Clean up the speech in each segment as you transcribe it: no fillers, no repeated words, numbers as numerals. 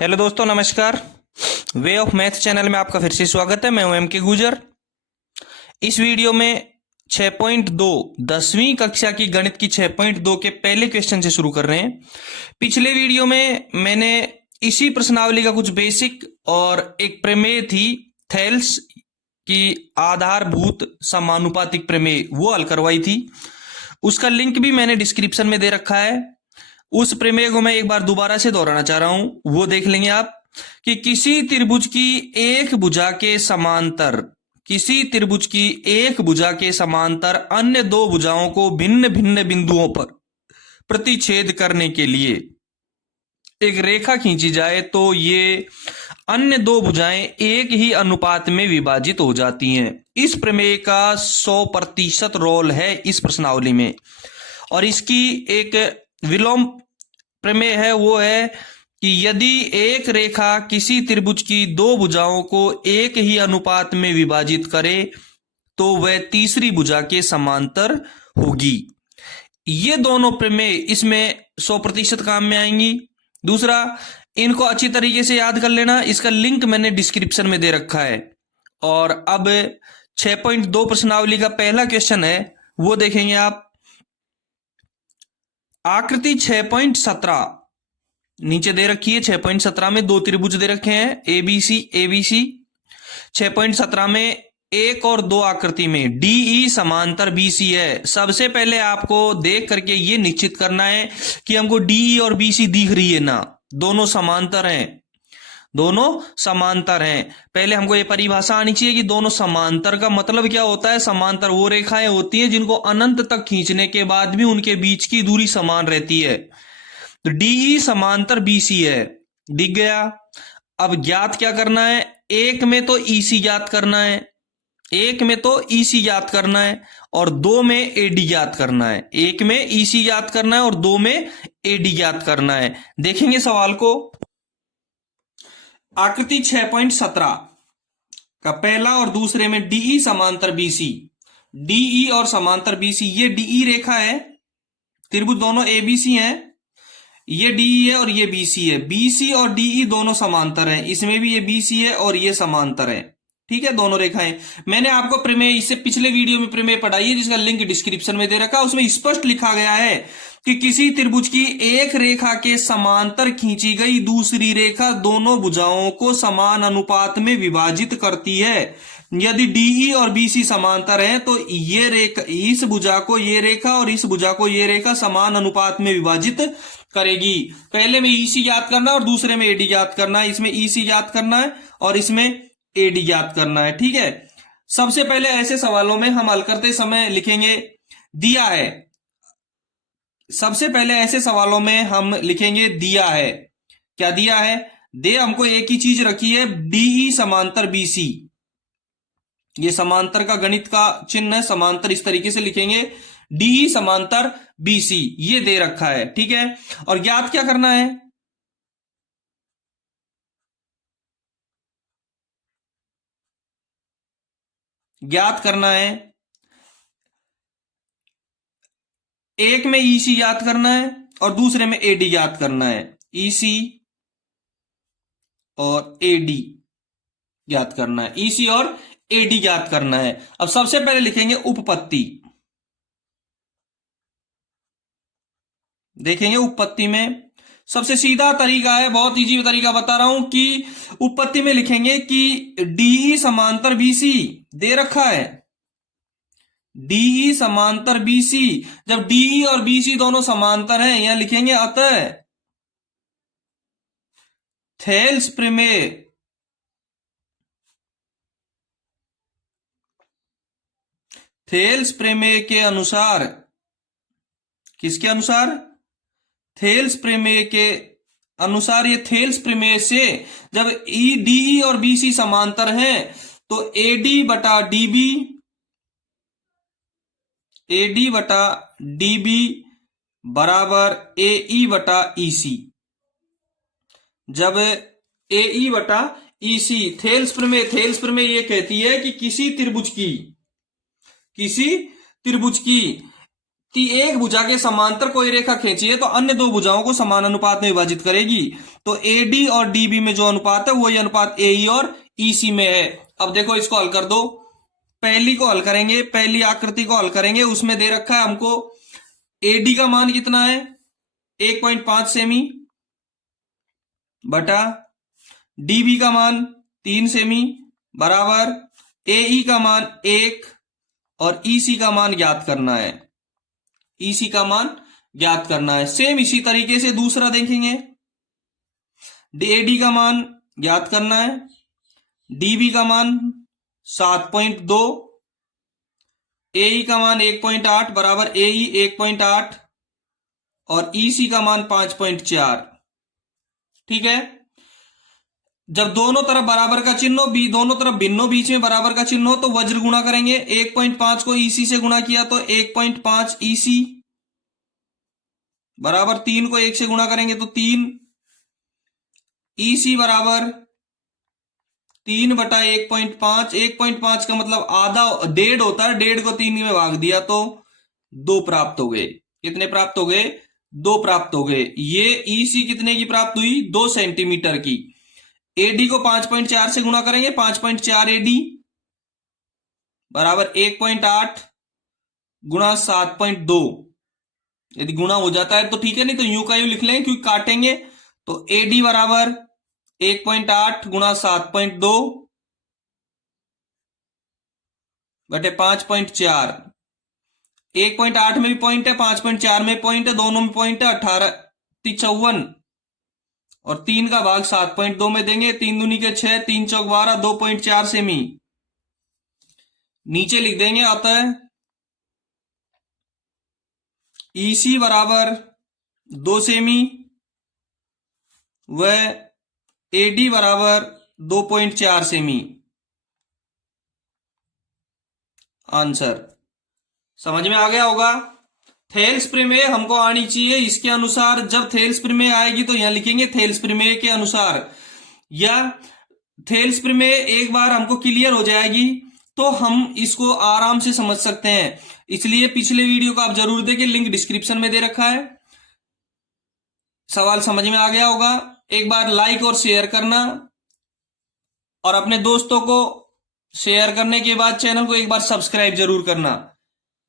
Hello दोस्तों, नमस्कार। Way of math channel में आपका फिर से स्वागत है। मैं हूं एम.के. गुजर। इस वीडियो में 6.2 10वीं कक्षा की गणित की 6.2 के पहले क्वेश्चन से शुरू कर रहे हैं। पिछले वीडियो में मैंने इसी प्रश्नावली का कुछ बेसिक और एक प्रमेय थी थेल्स की आधारभूत समानुपातिक प्रमेय, वो हल करवाई थी। उसका लिंक भी मैंने डिस्क्रिप्शन में दे रखा है। उस प्रमेय को मैं एक बार दोबारा से दोहराना चाह रहा हूं, वो देख लेंगे आप कि किसी त्रिभुज की एक भुजा के समांतर अन्य दो भुजाओं को भिन्न भिन्न बिंदुओं पर प्रतिच्छेद करने के लिए एक रेखा खींची जाए तो ये अन्य दो भुजाएं एक ही अनुपात में विभाजित हो जाती हैं। इस प्रमेय का 100% रोल है इस प्रश्नावली में। और इसकी एक विलोम प्रमेय है, वो है कि यदि एक रेखा किसी त्रिभुज की दो भुजाओं को एक ही अनुपात में विभाजित करे तो वह तीसरी भुजा के समांतर होगी। ये दोनों प्रमेय इसमें 100% काम में आएंगी। दूसरा, इनको अच्छी तरीके से याद कर लेना। इसका लिंक मैंने डिस्क्रिप्शन में दे रखा है। और अब 6.2 प्रश्नावली का पहला क्वेश्चन है, वो देखेंगे आप। आकृति 6.17 नीचे दे रखी है। 6.17 में दो त्रिभुज दे रखे हैं एबीसी। 6.17 में 1 और 2 आकृति में डीई समांतर बीसी है। सबसे पहले आपको देख करके ये निश्चित करना है कि हमको डीई और बीसी दिख रही है ना, दोनों समांतर हैं। पहले हमको ये परिभाषा आनी चाहिए कि दोनों समांतर का मतलब क्या होता है। समांतर वो रेखाएं होती हैं जिनको अनंत तक खींचने के बाद भी उनके बीच की दूरी समान रहती है। तो डीई समांतर बीसी है, दिख गया। अब ज्ञात क्या करना है, एक में तो ईसी ज्ञात करना है और दो में एडी ज्ञात करना है। एक में ईसी ज्ञात करना है और दो में एडी ज्ञात करना है। देखेंगे सवाल को। आकृति 6.17 का पहला और दूसरे में डीई समांतर बीसी, डीई और समांतर बीसी, ये डीई रेखा है। त्रिभुज दोनों एबीसी हैं, ये डीई है और ये बीसी है। बीसी और डीई दोनों समांतर हैं, इसमें भी ये बीसी है और ये समांतर है। ठीक है, दोनों रेखाएं। मैंने आपको प्रमेय इससे पिछले वीडियो में प्रमेय पढ़ाई है जिसका लिंक डिस्क्रिप्शन में दे रखा है। उसमें स्पष्ट लिखा गया है कि किसी त्रिभुज की एक रेखा के समांतर खींची गई दूसरी रेखा दोनों भुजाओं को समान अनुपात में विभाजित करती है। यदि डीई और बीसी समांतर हैं तो ये रेखा, इस भुजा को ये रेखा और इस भुजा को ये रेखा समान अनुपात में विभाजित करेगी। पहले में ईसी ज्ञात करना और दूसरे में एडी ज्ञात करना है। इसमें ईसी ज्ञात करना है और इसमें एडी ज्ञात करना है। ठीक है, सबसे पहले ऐसे सवालों में हम हल करते समय लिखेंगे दिया है। सबसे पहले ऐसे सवालों में हम लिखेंगे दिया है। क्या दिया है? दे हमको एक ही चीज रखी है, डीई समांतर बीसी। ये समांतर का गणित का चिन्ह है, समांतर इस तरीके से लिखेंगे, डीई समांतर बीसी, ये दे रखा है। ठीक है, और ज्ञात क्या करना है? ज्ञात करना है, एक में ईसी ज्ञात करना है और दूसरे में एडी ज्ञात करना है। ईसी और एडी ज्ञात करना है, ईसी और एडी ज्ञात करना है। अब सबसे पहले लिखेंगे उपपत्ति। देखेंगे उपपत्ति में सबसे सीधा तरीका है, बहुत इजी तरीका बता रहा हूं कि उपपत्ति में लिखेंगे कि डीई समांतर बीसी दे रखा है, डीई समांतर बीसी। जब डीई और बीसी दोनों समांतर हैं, यहां लिखेंगे अतः थेल्स प्रमेय के अनुसार, किसके अनुसार? थेल्स प्रमेय के अनुसार। ये थेल्स प्रमेय से जब डीई और बीसी समांतर हैं तो एडी बटा डीबी बराबर एई बटा ईसी। जब एई बटा ईसी, थेल्स प्रमेय ये कहती है कि किसी त्रिभुज की कि एक भुजा के समांतर कोई रेखा खींची है तो अन्य दो भुजाओं को समान अनुपात में विभाजित करेगी। तो एडी और डीबी में जो अनुपात है वही अनुपात एई और ईसी में है। अब देखो इसको हल कर दो। पहली को हल करेंगे, पहली आकृति को हल करेंगे, उसमें दे रखा है हमको एडी का मान कितना है 1.5 सेमी बटा डीबी का मान 3 सेमी बराबर एई का मान 1 और ईसी का मान ज्ञात करना है। ईसी का मान ज्ञात करना है। सेम इसी तरीके से दूसरा देखेंगे। एडी का मान ज्ञात करना है, डीबी का मान 7.2, एई का मान 1.8 बराबर एई 1.8 और ईसी का मान 5.4। ठीक है। जब दोनों तरफ बराबर का चिन्ह हो, दोनों तरफ भिन्नो, बीच में बराबर का चिन्ह हो तो वज्र गुणा करेंगे। 1.5 को ईसी से गुणा किया तो 1.5 ईसी बराबर 3 को 1 से गुणा करेंगे तो 3 ईसी बराबर 3 बटा 1.5। 1.5 का मतलब आधा, 1.5 होता है, 1.5 को 3 में भाग दिया तो 2 प्राप्त हो गए। कितने प्राप्त हो गए? 2 प्राप्त हो गए। ये ईसी कितने की प्राप्त हुई? 2 सेंटीमीटर की। एडी को 5.4 से गुणा करेंगे, 5.4 एडी बराबर 1.8 गुणा 7.2। यदि गुणा हो जाता है तो ठीक है, नहीं तो यूं का यूं लिख लेंगे क्योंकि काटेंगे। तो एडी बराबर 1.8 गुणा 7.2 बटे 5.4। 1.8 में भी पॉइंट है, 5.4 में पॉइंट है, दोनों में पॉइंट है। 18 54 और 3 का भाग 7.2 में देंगे। 3 दूनी के 6, 3 चौक 12, 2.4 सेमी नीचे लिख देंगे। आता है ईसी बराबर 2 सेमी व एडी बराबर 2.4 सेमी। आंसर समझ में आ गया होगा। थेल्स प्रमेय हमको आनी चाहिए इसके अनुसार। जब थेल्स प्रमेय आएगी तो यहां लिखेंगे थेल्स प्रमेय के अनुसार, या थेल्स प्रमेय एक बार हमको क्लियर हो जाएगी तो हम इसको आराम से समझ सकते हैं। इसलिए पिछले वीडियो को आप जरूर देखें, लिंक डिस्क्रिप्शन में दे रखा है। सवाल समझ में आ गया होगा। एक बार लाइक और शेयर करना और अपने दोस्तों को शेयर करने के बाद चैनल को एक बार सब्सक्राइब जरूर करना।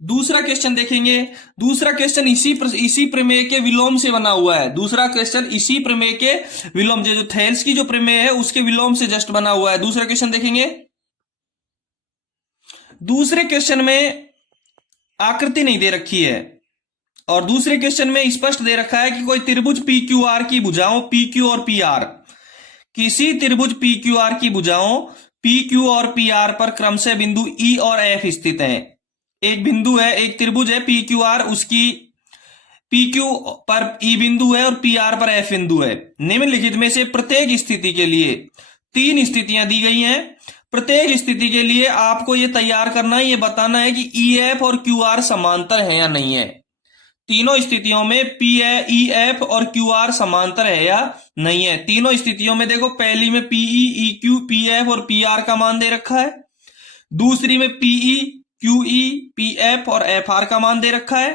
दूसरा क्वेश्चन देखेंगे। दूसरा क्वेश्चन इसी प्रमेय के विलोम से बना हुआ है। दूसरा क्वेश्चन इसी प्रमेय के विलोम, जो थेल्स की जो प्रमेय है उसके विलोम से जस्ट बना हुआ है। दूसरा क्वेश्चन देखेंगे। दूसरे क्वेश्चन में आकृति नहीं दे रखी है और दूसरे क्वेश्चन में स्पष्ट दे रखा है कि कोई त्रिभुज PQR की भुजाओं PQ और PR, किसी त्रिभुज PQR की भुजाओं PQ और PR पर क्रमशः बिंदु E और F स्थित हैं। एक बिंदु है, एक त्रिभुज है PQR, उसकी PQ पर E बिंदु है और PR पर F बिंदु है। निम्नलिखित में से प्रत्येक स्थिति के लिए 3 स्थितियां दी गई हैं। प्रत्येक स्थिति के लिए आपको यह तैयार करना है, यह बताना है कि EF और QR समांतर है या नहीं है। तीनों स्थितियों में EF और QR समांतर है या नहीं है। तीनों स्थितियों में देखो, पहली में PE, EQ, PF और PR का मान दे रखा है। दूसरी में PE, QE, PF और FR का मान दे रखा है।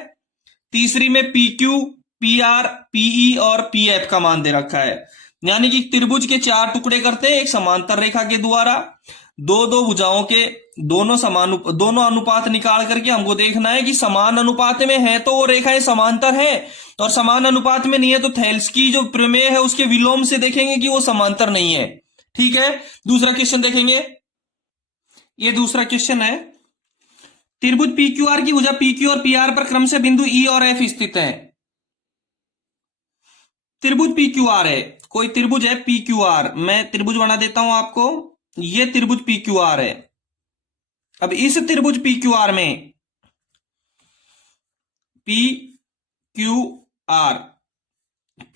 तीसरी में PQ, PR, PE और PF का मान दे रखा है। यानी कि त्रिभुज के 4 टुकड़े करते हैं एक समांतर रेखा के द्वारा। दो भुजाओं के दोनों अनुपात निकाल करके हमको देखना है कि समान अनुपात में है तो वो रेखाएं समांतर है, और समान अनुपात में नहीं है तो थेल्स की जो प्रमेय है उसके विलोम से देखेंगे कि वो समांतर नहीं है। ठीक है। दूसरा क्वेश्चन देखेंगे। ये दूसरा क्वेश्चन है। त्रिभुज PQR की भुजा PQ और PR पर क्रम से बिंदु E और F स्थित है। त्रिभुज PQR है, कोई त्रिभुज है PQR, मैं त्रिभुज बना देता हूं आपको। ये त्रिभुज PQR है। अब इस त्रिभुज PQR में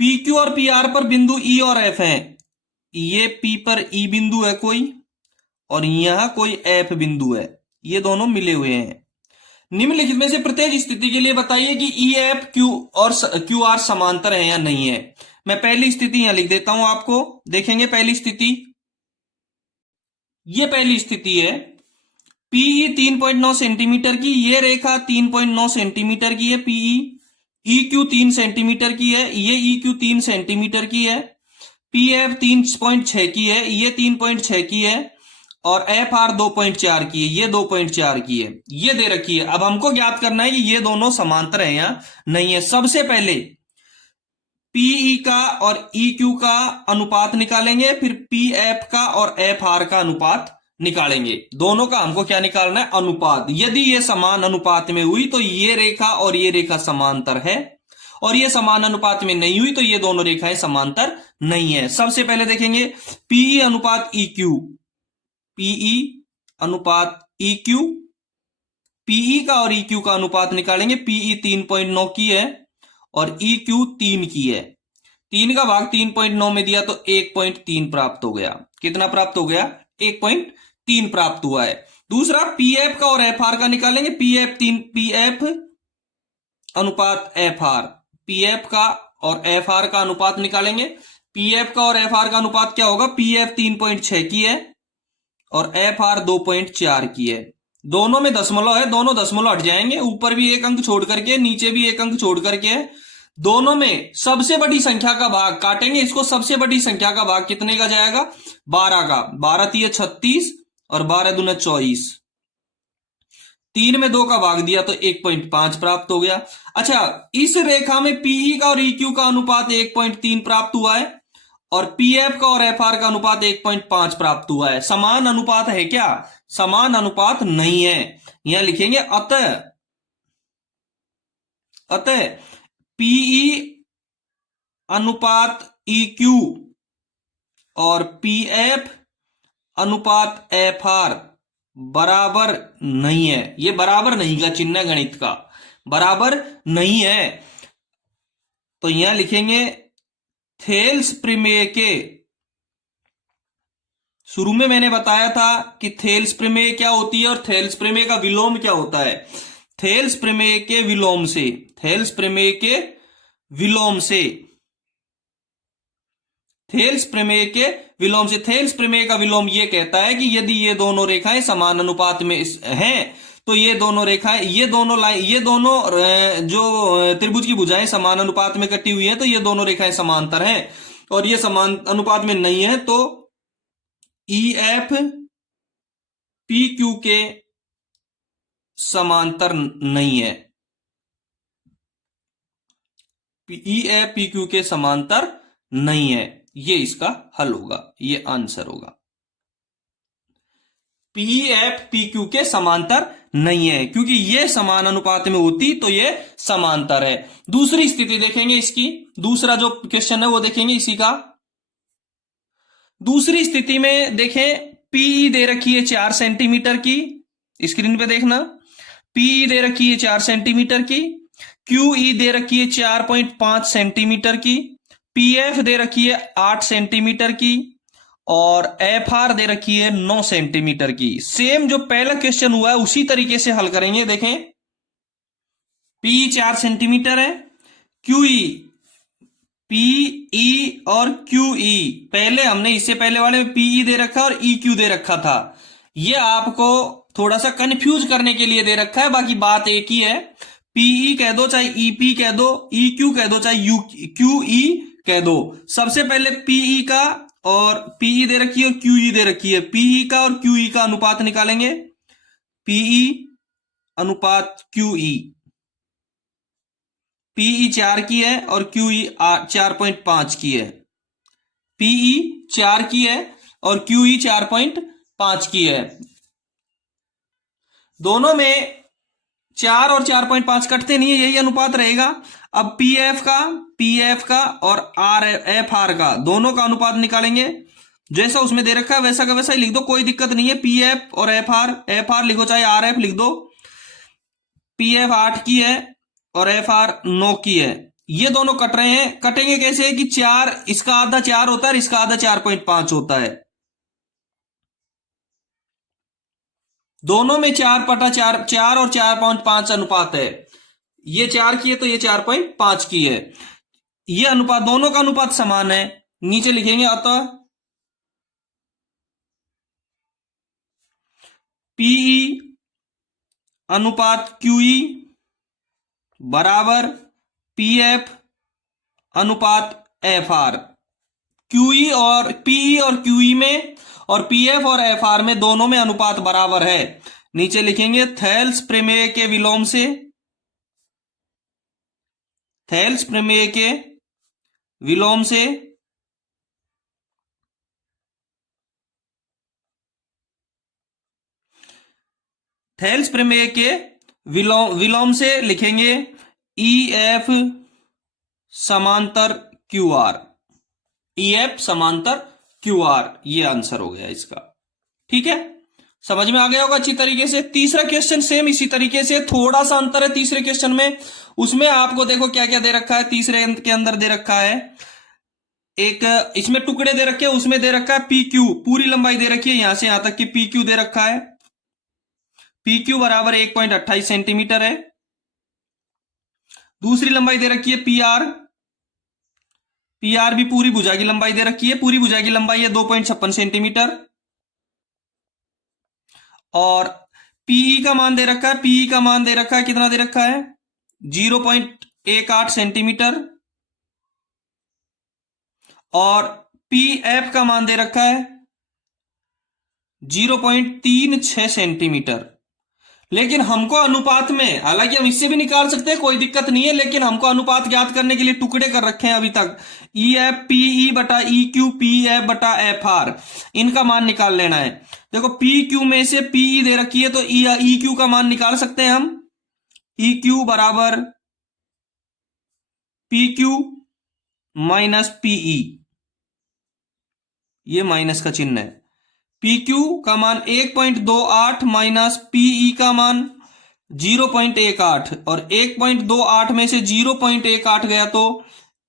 PQ और PR पर बिंदु E और F हैं। ये P पर E बिंदु है कोई, और यहां कोई F बिंदु है। ये दोनों मिले हुए हैं। निम्नलिखित में से प्रत्येक स्थिति के लिए बताइए कि EF Q और QR समांतर है या नहीं है। मैं पहली स्थिति यहां लिख देता हूं आपको। देखेंगे पहली स्थिति, ये पहली स्थिति है। पीई 3.9 सेंटीमीटर की, ये रेखा 3.9 सेंटीमीटर की है पीई। EQ 3 सेंटीमीटर की है, ये EQ 3 सेंटीमीटर की है। PF 3.6 की है, ये 3.6 की है। और FR 2.4 की है, ये 2.4 की है। ये दे रखी है। अब हमको ज्ञात करना है कि ये दोनों समांतर है या नहीं है। सबसे पहले पीई का और EQ का अनुपात निकालेंगे, फिर PF का और FR का अनुपात निकालेंगे। दोनों का हमको क्या निकालना है? अनुपात। यदि ये समान अनुपात में हुई तो ये रेखा और ये रेखा समांतर है, और ये समान अनुपात में नहीं हुई तो ये दोनों रेखाएं समांतर नहीं है। सबसे पहले देखेंगे पीई अनुपात EQ, पीई अनुपात EQ, पीई का और EQ का अनुपात निकालेंगे। पीई 3.9 की है और EQ 3 की है। 3 का भाग 3.9 में दिया तो 1.3 प्राप्त हो गया। कितना प्राप्त हो गया? 1.3 प्राप्त हुआ है। दूसरा PF का और FR का निकालेंगे। PF अनुपात FR, PF का और FR का अनुपात निकालेंगे। PF का और FR का अनुपात क्या होगा? PF 3.6 की है और FR 2.4 की है। दोनों में दशमलव है, दोनों दशमलव हट जाएंगे, ऊपर भी एक अंक छोड़ करके, नीचे भी एक अंक छोड़ करके। दोनों में सबसे बड़ी संख्या का भाग काटेंगे इसको। सबसे बड़ी संख्या का भाग कितने का जाएगा? 12 का। 12 तिये 36 और 12 दूने 24। 3 में 2 का भाग दिया तो 1.5 प्राप्त हो गया। अच्छा, इस रेखा में पीई का और EQ का अनुपात 1.3 प्राप्त हुआ है और PF का और FR का अनुपात 1.5 प्राप्त हुआ है। समान अनुपात है क्या? समान अनुपात नहीं है। यहां लिखेंगे अतः पीई अनुपात EQ और PF अनुपात FR बराबर नहीं है। ये बराबर नहीं का चिन्ह गणित का, बराबर नहीं है। तो यहां लिखेंगे थेल्स प्रमेय के, शुरू में मैंने बताया था कि थेल्स प्रमेय क्या होती है और थेल्स प्रमेय का विलोम क्या होता है। थेल्स प्रमेय के विलोम से, थेल्स प्रमेय के विलोम से, थेल्स प्रमेय के विलोम से, थेल्स प्रमेय का विलोम यह कहता है कि यदि ये दोनों रेखाएं समान अनुपात में हैं तो ये दोनों रेखाएं, ये दोनों लाइन, ये दोनों जो त्रिभुज की भुजाएं समान अनुपात में कटी हुई हैं तो ये दोनों रेखाएं समांतर हैं। और ये समान अनुपात में नहीं है तो EF PQ के समांतर नहीं है। EF PQ के समांतर नहीं है। ये इसका हल होगा, ये आंसर होगा। PF PQ के समांतर नहीं है, क्योंकि ये समान अनुपात में होती तो ये समांतर है। दूसरी स्थिति देखेंगे इसकी, दूसरा जो क्वेश्चन है वो देखेंगे इसी का। दूसरी स्थिति में देखें, PE दे रखी है 4 सेंटीमीटर की, स्क्रीन पे देखना। PE दे रखी है 4 सेंटीमीटर की, QE दे रखी है 4.5 सेंटीमीटर की, PF दे रखी है 8 सेंटीमीटर की और FR दे रखी है 9 सेंटीमीटर की। सेम जो पहला क्वेश्चन हुआ है उसी तरीके से हल करेंगे। देखें, PE 4 सेंटीमीटर है, QE, PE और QE, पहले हमने इससे पहले वाले में PE दे रखा और EQ दे रखा था। ये आपको थोड़ा सा कंफ्यूज करने के लिए दे रखा है, बाकी बात एक ही है। PE कह दो चाहे EP कह दो, EQ कह दो चाहे QE कह दो। सबसे पहले PE का और PE दे रखी है और QE दे रखी है, PE का और QE का अनुपात निकालेंगे। PE अनुपात QE, PE 4 की है और QE 4.5 की है। PE 4 की है और QE 4.5 की है। दोनों में 4 और 4.5 कटते नहीं है, यही अनुपात रहेगा। अब PF का और FR का, दोनों का अनुपात निकालेंगे। जैसा उसमें दे रखा है वैसा का वैसा ही लिख दो, कोई दिक्कत नहीं है। PF और FR लिखो चाहे RF लिख दो। PF 8 की है और FR 9 की है। ये दोनों कट रहे हैं। कटेंगे कैसे कि 4, इसका आधा 4 होता है और इसका आधा 4.5 होता है। दोनों में 4/4, 4 और 4.5 अनुपात है। ये 4 की है तो ये 4.5 की है। ये अनुपात, दोनों का अनुपात समान है। नीचे लिखेंगे अतः पीई अनुपात क्यूई बराबर पीएफ अनुपात एफआर। क्यूई और पीई और क्यूई में और पीएफ और एफआर में दोनों में अनुपात बराबर है। नीचे लिखेंगे थेल्स प्रमेय के विलोम से, थेल्स प्रमेय के विलोम से थेल्स प्रमेय के विलोम से लिखेंगे ई एफ समांतर क्यू आर। ई एफ समांतर क्यू आर, ये आंसर हो गया इसका। ठीक है, समझ में आ गया होगा अच्छी तरीके से। तीसरा क्वेश्चन सेम इसी तरीके से, थोड़ा सा अंतर है तीसरे क्वेश्चन में। उसमें आपको देखो क्या क्या दे रखा है। तीसरे के अंदर दे रखा है एक, इसमें टुकड़े दे रखे हैं, उसमें दे रखा है पी क्यू, पूरी लंबाई दे रखी है यहां से यहां तक की पी क्यू दे रखा है। पी क्यू बराबर 1.28 सेंटीमीटर है। दूसरी लंबाई दे रखी है पी आर, पी आर भी पूरी भुजा की लंबाई दे रखी है, पूरी भुजा की लंबाई है 2.56 सेंटीमीटर। और पीई का मान दे रखा है, पीई का मान दे रखा है, कितना दे रखा है 0.18 सेंटीमीटर। और पीएफ का मान दे रखा है 0.36 सेंटीमीटर। लेकिन हमको अनुपात में, हालांकि हम इससे भी निकाल सकते हैं, कोई दिक्कत नहीं है, लेकिन हमको अनुपात ज्ञात करने के लिए टुकड़े कर रखे हैं अभी तक। ई एफ पीई बटा ई क्यू, पी एफ बटा एफ आर, इनका मान निकाल लेना है। देखो पी क्यू में से पीई दे रखी है तो ई क्यू का मान निकाल सकते हैं हम। ई क्यू बराबर पी क्यू माइनस पीई, ये माइनस का चिन्ह है। पी क्यू का मान 1.28 माइनस पीई का मान 0.18, और 1.28 में से 0.18 गया तो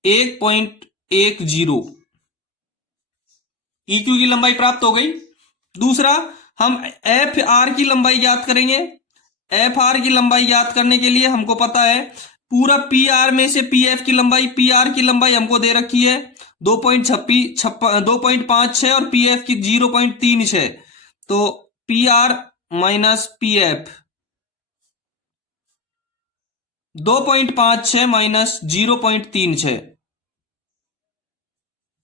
1.10। ई क्यू की लंबाई प्राप्त हो गई। दूसरा, हम एफ आर की लंबाई ज्ञात करेंगे। एफ आर की लंबाई ज्ञात करने के लिए हमको पता है पूरा पी आर में से पी एफ की लंबाई, पी आर की लंबाई हमको दे रखी है 2.56 और पी एफ की 0.36, तो P R minus P F 2.56 minus 0.36,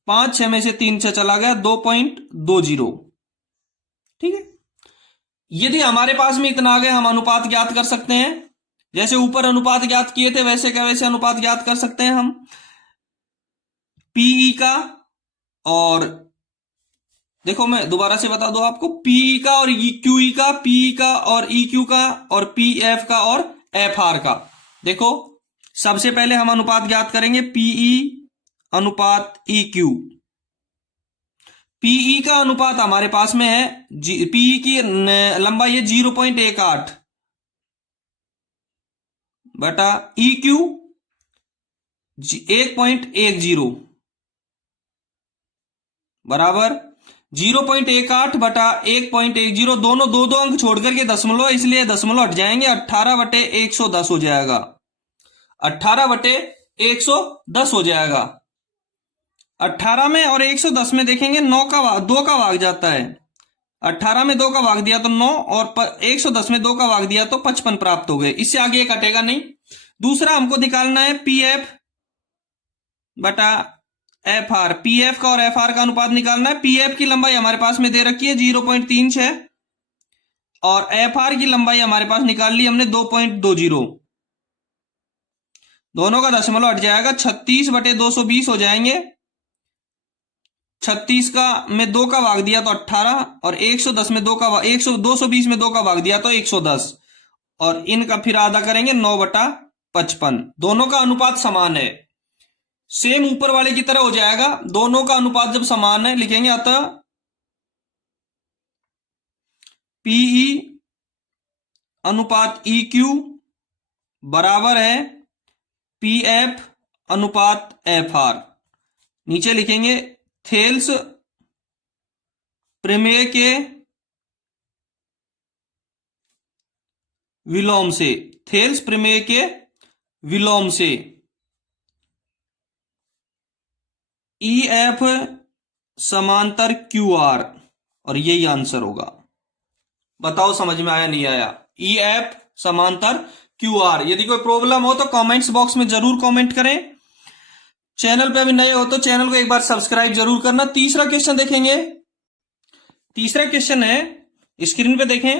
5 में से 3 चला गया 2.20। ठीक है, यदि हमारे पास में इतना आ गया, हम अनुपात ज्ञात कर सकते हैं। जैसे ऊपर अनुपात ज्ञात किए थे वैसे का वैसे अनुपात ज्ञात कर सकते हैं हम पीई का। और देखो मैं दोबारा से बता दूं आपको, पीई का और क्यूई का, पीई का और ई क्यू का, और पीएफ का और एफ आर का। देखो सबसे पहले हम अनुपात ज्ञात करेंगे पीई अनुपात ई क्यू। पीई का अनुपात हमारे पास में है, पीई की लंबाई है 0.18 बटा ई क्यू 1.10 बराबर 0.18 बटा 1.10। दोनों दो अंक छोड़ करके दशमलव, इसलिए दशमलव हट जाएंगे, 18/110 हो जाएगा। 18/110 हो जाएगा। 18 में और 110 में देखेंगे 2 का भाग जाता है। 18 में 2 का भाग दिया तो 9, और 110 में 2 का भाग दिया तो 55 प्राप्त हो गए। इससे आगे कटेगा नहीं। दूसरा हमको निकालना है पीएफ बटा एफ आर। पीएफ का और एफ आर का अनुपात निकालना है। पीएफ की लंबाई हमारे पास में दे रखी है 0.36, और एफ आर की लंबाई हमारे पास निकाल ली हमने 2.20। दोनों का दशमलव हट जाएगा, 36/220 हो जाएंगे। 36 का में 2 का भाग दिया तो 18, और 110 में 220 में 2 का भाग दिया तो 110, और इनका फिर आधा करेंगे 9/55। दोनों का अनुपात समान है, सेम ऊपर वाले की तरह हो जाएगा। दोनों का अनुपात जब समान है लिखेंगे अतः पीई अनुपात ई क्यू बराबर है पीएफ अनुपात एफ आर। नीचे लिखेंगे थेल्स प्रमेय के विलोम से, थेल्स प्रमेय के विलोम से ई एफ समांतर क्यू आर, और यही आंसर होगा। बताओ समझ में आया नहीं आया। ई एफ समांतर क्यू आर। यदि कोई प्रॉब्लम हो तो कमेंट्स बॉक्स में जरूर कमेंट करें। चैनल पे अभी नए हो तो चैनल को एक बार सब्सक्राइब जरूर करना। तीसरा क्वेश्चन देखेंगे। तीसरा क्वेश्चन है, स्क्रीन पे देखें,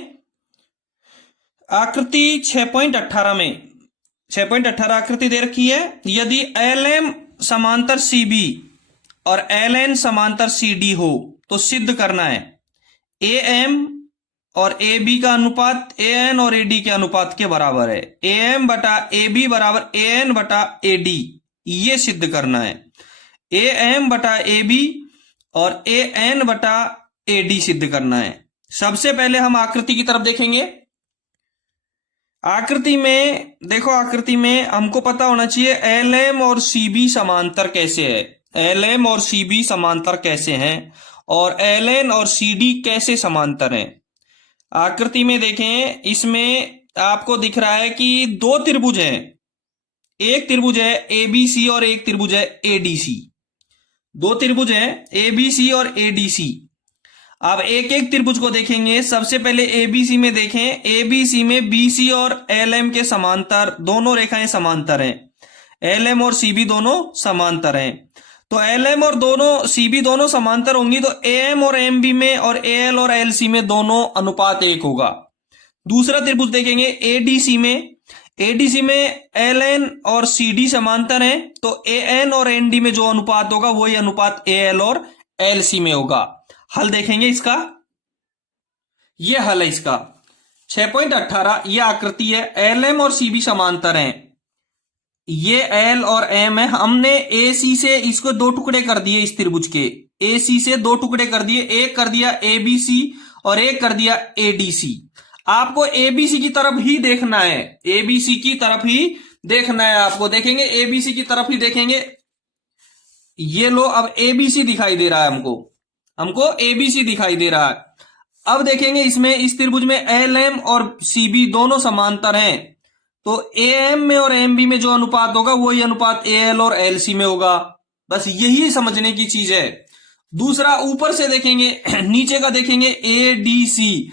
आकृति 6.18 में 6.18 आकृति दे रखी है। यदि एल एम समांतर सी बी और एल एन समांतर सी डी हो तो सिद्ध करना है ए एम और ए बी का अनुपात ए एन और ए डी के अनुपात के बराबर है। ए एम बटा ए बी बराबर ए एन बटा ए डी, ये सिद्ध करना है। ए एम बटा ए बी और ए एन बटा ए डी सिद्ध करना है। सबसे पहले हम आकृति की तरफ देखेंगे। आकृति में देखो, आकृति में हमको पता होना चाहिए एल एम और सी बी समांतर कैसे है, एल एम और सी बी समांतर कैसे हैं और एल एन और सी डी कैसे समांतर हैं। आकृति में देखें, इसमें आपको दिख रहा है कि दो त्रिभुज हैं। एक त्रिभुज है ए बी सी और एक त्रिभुज है ए डी सी। दो त्रिभुज हैं ए बी सी और ए डी सी। अब एक एक त्रिभुज को देखेंगे। सबसे पहले एबीसी में देखें। एबीसी में बीसी और एलएम के समांतर, दोनों रेखाएं समांतर हैं। एलएम और सीबी दोनों समांतर हैं। तो एलएम और दोनों सीबी दोनों समांतर होंगी तो एएम और एमबी में और एएल और एलसी में दोनों अनुपात 1 होगा। दूसरा त्रिभुज देखेंगे एडीसी में। एडीसी में एलएन और सीडी समांतर हैं तो एएन और एनडी में जो अनुपात होगा वही अनुपात एएल और एलसी में होगा। हल देखेंगे इसका। यह हल है इसका 6.18। यह आकृति है, एल एम और सी बी समांतर हैं। ये एल और एम है। हमने ए सी से इसको दो टुकड़े कर दिए, इस त्रिभुज के ए सी से दो टुकड़े कर दिए। एक कर दिया ए बी सी और एक कर दिया ए डी सी। आपको ए बी सी की तरफ ही देखना है, ए बी सी की तरफ ही देखना है आपको। देखेंगे ए बी सी की तरफ ही देखेंगे। ये लो, अब ए बी सी दिखाई दे रहा है हमको एबीसी दिखाई दे रहा है। अब देखेंगे इसमें, इस त्रिभुज में एल एम और सीबी दोनों समांतर हैं तो ए एम में और एम बी में जो अनुपात होगा वही अनुपात ए एल और एल सी में होगा। बस यही समझने की चीज है। दूसरा ऊपर से देखेंगे, नीचे का देखेंगे ए डी सी।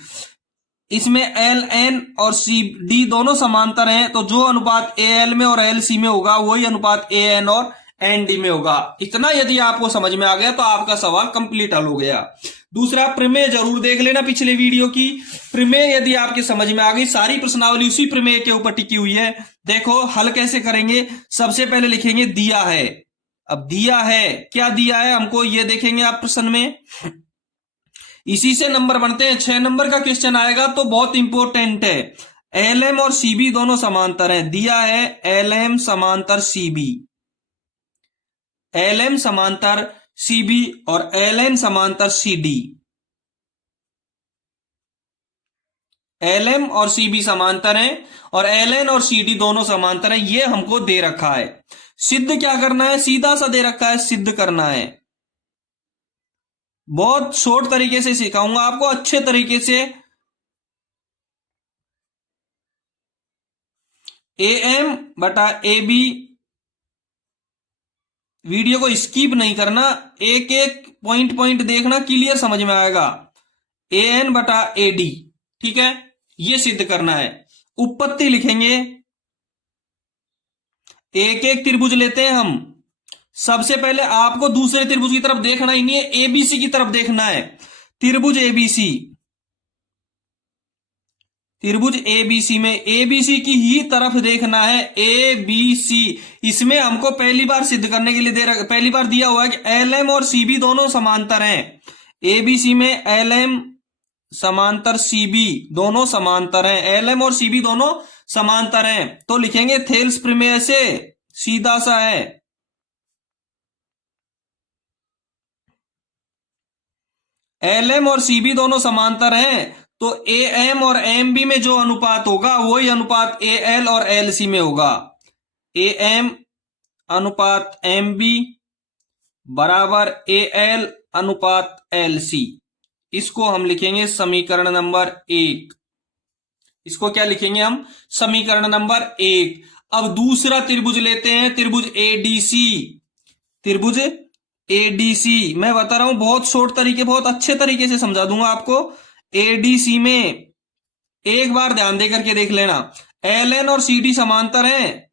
इसमें एल एन और सी डी दोनों समांतर हैं तो जो अनुपात ए एल में और एल सी में होगा वही अनुपात ए एन और एनडी में होगा। इतना यदि आपको समझ में आ गया तो आपका सवाल कंप्लीट हल हो गया। दूसरा, प्रमेय जरूर देख लेना पिछले वीडियो की। प्रमेय यदि आपके समझ में आ गई, सारी प्रश्नावली उसी प्रमेय के ऊपर टिकी हुई है। देखो हल कैसे करेंगे। सबसे पहले लिखेंगे दिया है। अब दिया है, क्या दिया है हमको ये देखेंगे आप प्रश्न में। इसी से नंबर बनते हैं। 6 नंबर का क्वेश्चन आएगा तो बहुत इंपॉर्टेंट है। एल एम और सीबी दोनों समांतर हैं। दिया है एल एम समांतर सीबी, एल एम समांतर सीबी और एल एन समांतर सीडी। एल एम और सीबी समांतर हैं और एल एन और सीडी दोनों समांतर हैं। ये हमको दे रखा है। सिद्ध क्या करना है, सीधा सा दे रखा है, सिद्ध करना है। बहुत शॉर्ट तरीके से सिखाऊंगा आपको, अच्छे तरीके से। ए एम बटा ए बी, वीडियो को स्किप नहीं करना, एक एक पॉइंट देखना, क्लियर समझ में आएगा। ए एन बटा ए डी, ठीक है, ये सिद्ध करना है। उत्पत्ति लिखेंगे। एक एक त्रिभुज लेते हैं हम। सबसे पहले आपको दूसरे त्रिभुज की तरफ देखना ही नहीं है, एबीसी की तरफ देखना है। त्रिभुज एबीसी, त्रिभुज एबीसी में एबीसी की ही तरफ देखना है। ए बी सी, इसमें हमको पहली बार सिद्ध करने के लिए पहली बार दिया हुआ है कि एल एम और सीबी दोनों समांतर हैं। एबीसी में एल एम समांतर सीबी दोनों समांतर हैं। एल एम और सीबी दोनों समांतर हैं तो लिखेंगे थेल्स प्रमेय से, सीधा सा है। एल एम और सीबी दोनों समांतर हैं तो ए एम और एम बी में जो अनुपात होगा वही अनुपात ए एल और एल सी में होगा। ए एम अनुपात एम बी बराबर ए एल अनुपात एल सी। इसको हम लिखेंगे समीकरण नंबर 1। इसको क्या लिखेंगे हम, समीकरण नंबर 1। अब दूसरा त्रिभुज लेते हैं, त्रिभुज एडीसी। त्रिभुज एडीसी मैं बता रहा हूं बहुत शॉर्ट तरीके, बहुत अच्छे तरीके से समझा दूंगा आपको। एडीसी में एक बार ध्यान दे करके देख लेना, LN और CD समांतर हैं।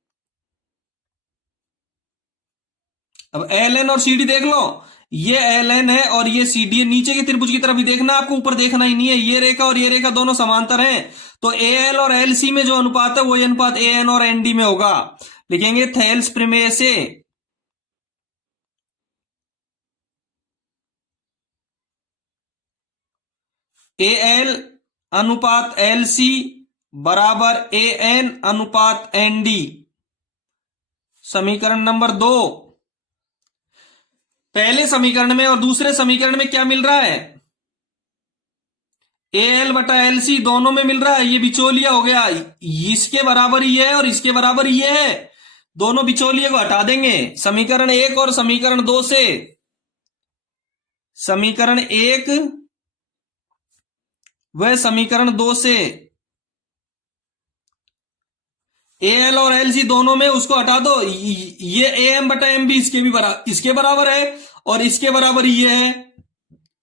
अब LN और CD देख लो, ये LN है और ये CD है। नीचे के त्रिभुज की तरफ भी देखना, आपको ऊपर देखना ही नहीं है। ये रेखा और ये रेखा दोनों समांतर हैं, तो AL और LC में जो अनुपात है वही अनुपात AN और ND में होगा। लिखेंगे थेल्स प्रमेय से AL अनुपात LC बराबर AN अनुपात ND। समीकरण नंबर 2। पहले समीकरण में और दूसरे समीकरण में क्या मिल रहा है? AL बटा LC दोनों में मिल रहा है, ये बिचौलिया हो गया। इसके बराबर ये है और इसके बराबर ये है, दोनों बिचौलिए को हटा देंगे समीकरण 1 और समीकरण 2 से। समीकरण 1 व समीकरण 2 से AL और LC दोनों में उसको हटा दो। ये AM बटा MB इसके बराबर है और इसके बराबर ये है,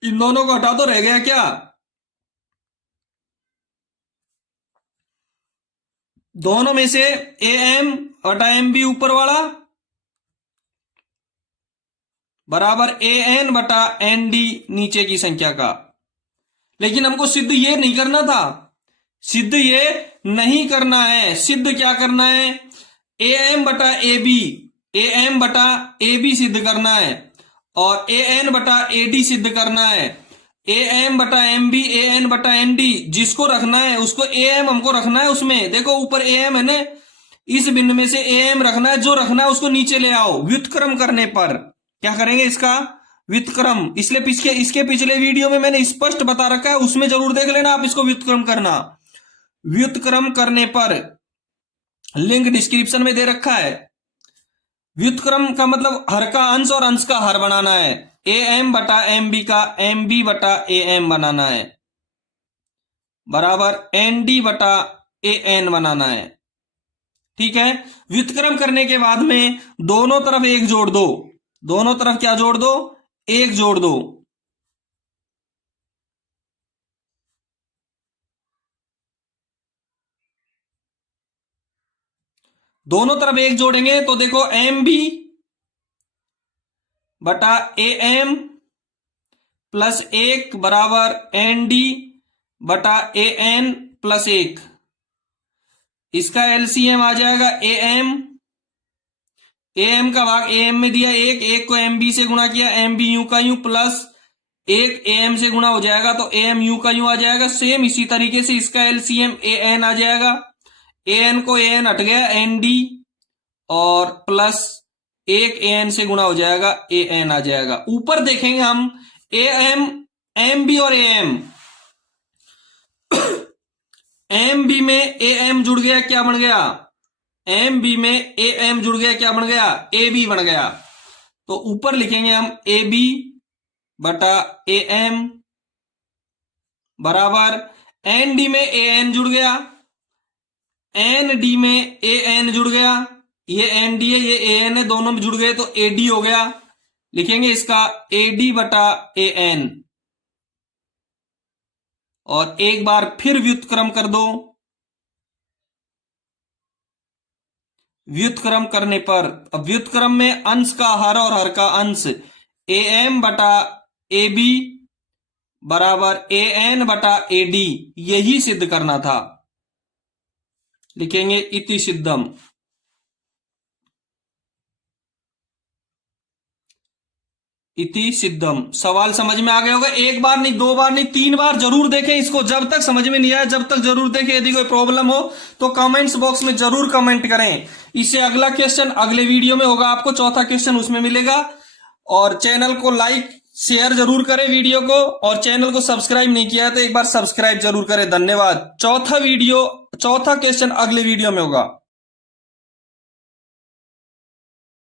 इन दोनों को हटा दो, रह गया क्या? दोनों में से AM बटा MB ऊपर वाला बराबर AN बटा ND नीचे की संख्या का। लेकिन हमको सिद्ध ये नहीं करना था, सिद्ध ये नहीं करना है। सिद्ध क्या करना है? AM बटा AB सिद्ध करना है और AN बटा AD सिद्ध करना है। AM बटा MB AN बटा ND जिसको रखना है उसको AM हमको रखना है। उसमें देखो ऊपर AM है ना, इस बिंदु में से AM रखना है, जो रखना है उसको नीचे ले आओ। व्युत्क्रम करने पर क्या करेंगे? इसका व्युत्क्रम। इसलिए इसके पिछले वीडियो में मैंने स्पष्ट बता रखा है, उसमें जरूर देख लेना आप इसको व्युत्क्रम करना। व्युत्क्रम करने पर लिंक डिस्क्रिप्शन में दे रखा है। व्युत्क्रम का मतलब हर का अंश और अंश का हर बनाना है। AM बटा MB का MB बटा AM बनाना है बराबर ND बटा AN बनाना है। ठीक है, व्युत्क्रम करने के बाद में दोनों तरफ एक जोड़ दो। दोनों तरफ क्या जोड़ दो? एक जोड़ दो। दोनों तरफ एक जोड़ेंगे तो देखो MB बटा AM प्लस 1 बराबर ND बटा AN प्लस 1। इसका LCM आ जाएगा AM का भाग AM में दिया 1 को MB से गुणा किया, MB यूं का यूं प्लस 1 AM से गुणा हो जाएगा तो AM यूं का यूं आ जाएगा। सेम इसी तरीके से इसका LCM AN आ जाएगा। AN को AN हट गया ND और प्लस 1 AN से गुणा हो जाएगा AN आ जाएगा। ऊपर देखेंगे हम AM MB और AM MB में AM जुड़ गया, क्या बन गया? MB में AM जुड़ गया, क्या बन गया? AB बन गया। तो ऊपर लिखेंगे हम AB बटा AM बराबर ND में AN जुड़ गया, ND में AN जुड़ गया, ये ND है ये AN है, दोनों में जुड़ गए तो AD हो गया। लिखेंगे इसका AD बटा AN और एक बार फिर व्युत्क्रम कर दो। व्युत्क्रम करने पर अब व्युत्क्रम में अंश का हर और हर का अंश AM बटा AB बराबर AN बटा AD, यही सिद्ध करना था। लिखेंगे इति सिद्धम। इति सिद्धम। सवाल समझ में आ गया होगा। एक बार नहीं, दो बार नहीं, 3 बार जरूर देखें इसको। जब तक समझ में नहीं आया जब तक जरूर देखें। यदि कोई प्रॉब्लम हो तो कमेंट्स बॉक्स में जरूर कमेंट करें। इससे अगला क्वेश्चन अगले वीडियो में होगा, आपको चौथा क्वेश्चन उसमें मिलेगा। और चैनल को लाइक शेयर जरूर करें वीडियो को, और चैनल को सब्सक्राइब नहीं किया है तो एक बार सब्सक्राइब जरूर करें। धन्यवाद। चौथा क्वेश्चन अगले वीडियो में होगा।